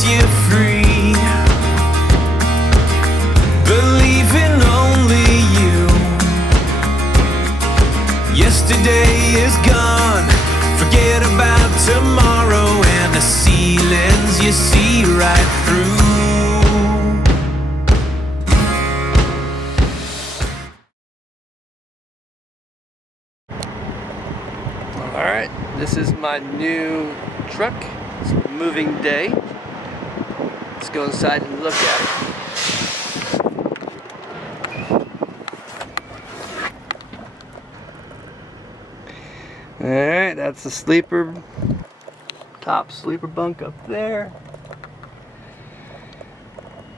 sets you free. Believe in only you. Yesterday is gone, forget about tomorrow, and the ceilings you see right through. Alright, this is my new truck. It's moving day. Let's go inside and look at it. Alright, that's the sleeper, top sleeper bunk up there.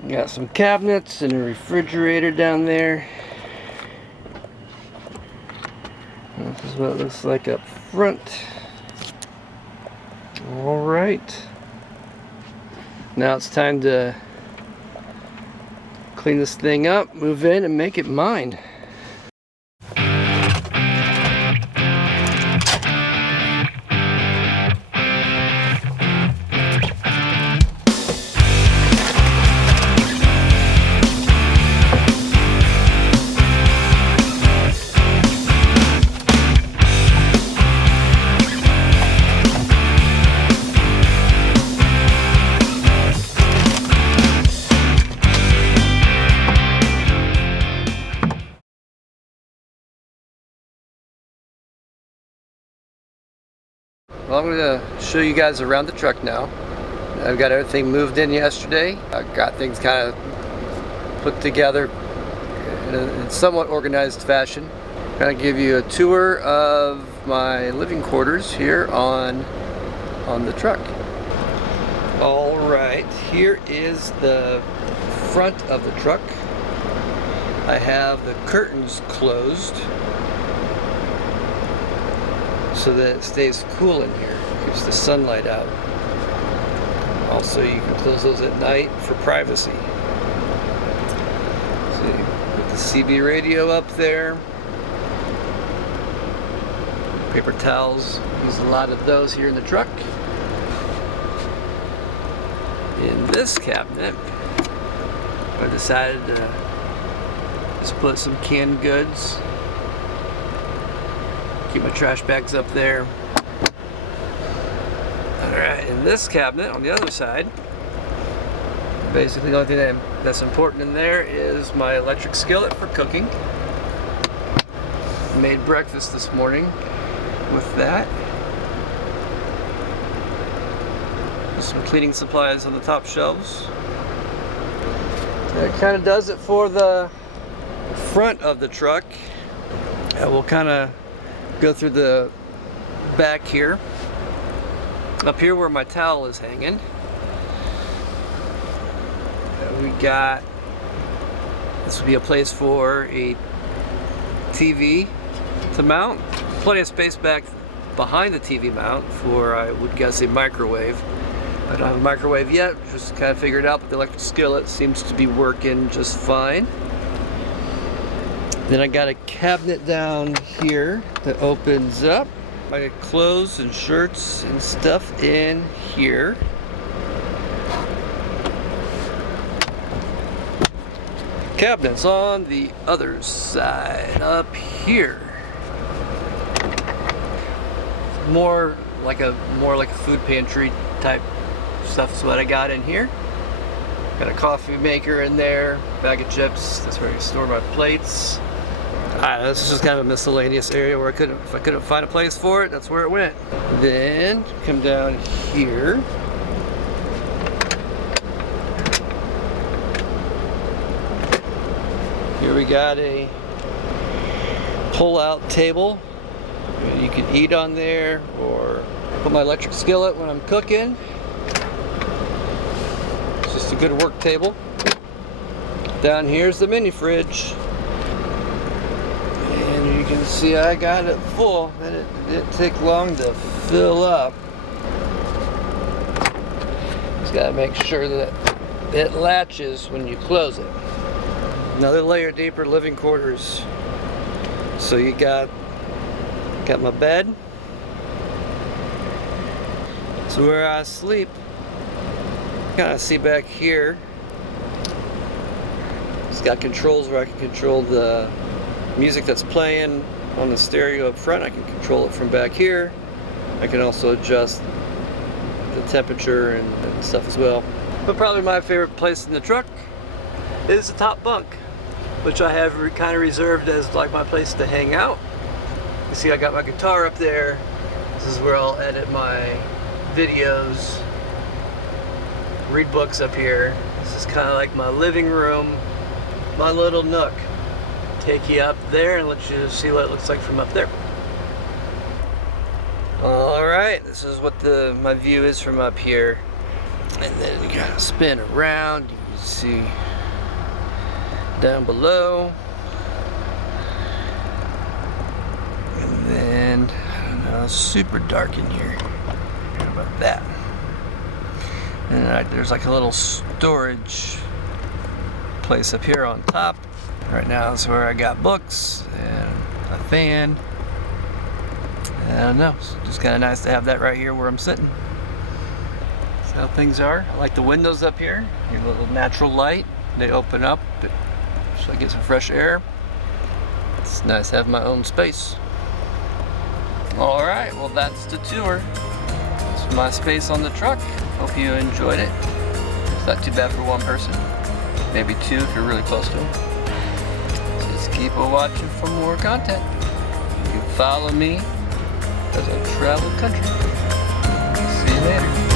Got some cabinets and a refrigerator down there. This is what it looks like up front. Alright. Now it's time to clean this thing up, move in, and make it mine. Well, I'm going to show you guys around the truck now. I've got everything moved in yesterday. I've got things kind of put together in a somewhat organized fashion. I'm going to give you a tour of my living quarters here on the truck. Alright, here is the front of the truck. I have the curtains closed so that it stays cool in here, keeps the sunlight out. Also, you can close those at night for privacy. So you put the CB radio up there. Paper towels, use a lot of those here in the truck. In this cabinet, I decided to just put some canned goods. Keep my trash bags up there. Alright, in this cabinet on the other side, basically the only thing that's important in there is my electric skillet for cooking. Made breakfast this morning with that. Some cleaning supplies on the top shelves. That kind of does it for the front of the truck. We'll kind of go through the back here. Up here where my towel is hanging, we got, this would be a place for a TV to mount. Plenty of space back behind the TV mount for, I would guess, a microwave. I don't have a microwave yet, just kind of figured it out, but the electric skillet seems to be working just fine. Then I got a cabinet down here that opens up. I got clothes and shirts and stuff in here. Cabinets on the other side up here. More like a food pantry type stuff is what I got in here. Got a coffee maker in there, bag of chips. That's where I store my plates. This is just kind of a miscellaneous area where if I couldn't find a place for it, that's where it went. Then come down here. Here we got a pull-out table. You can eat on there or put my electric skillet when I'm cooking. It's just a good work table. Down here's the mini fridge. And you can see I got it full, and it didn't take long to fill up. Just gotta make sure that it latches when you close it. Another layer deeper, living quarters. So you got my bed. It's where I sleep. Kind of see back here, it's got controls where I can control the music that's playing on the stereo up front. I can control it from back here. I can also adjust the temperature and stuff as well. But probably my favorite place in the truck is the top bunk, which I have kind of reserved as like my place to hang out. You see I got my guitar up there. This is where I'll edit my videos, read books up here. This is kind of like my living room, my little nook. Take you up there and let you see what it looks like from up there. Alright, this is what my view is from up here. And then you kind of spin around, you can see down below. And then, I don't know, it's super dark in here. How about that? And there's like a little storage place up here on top. Right now is where I got books and a fan. I don't know, it's just kind of nice to have that right here where I'm sitting. That's how things are. I like the windows up here. Your little natural light. They open up so I get some fresh air. It's nice to have my own space. Alright, well that's the tour. It's my space on the truck. Hope you enjoyed it. It's not too bad for one person. Maybe two if you're really close to them. Just keep watching for more content. You can follow me as I travel the country. See you later.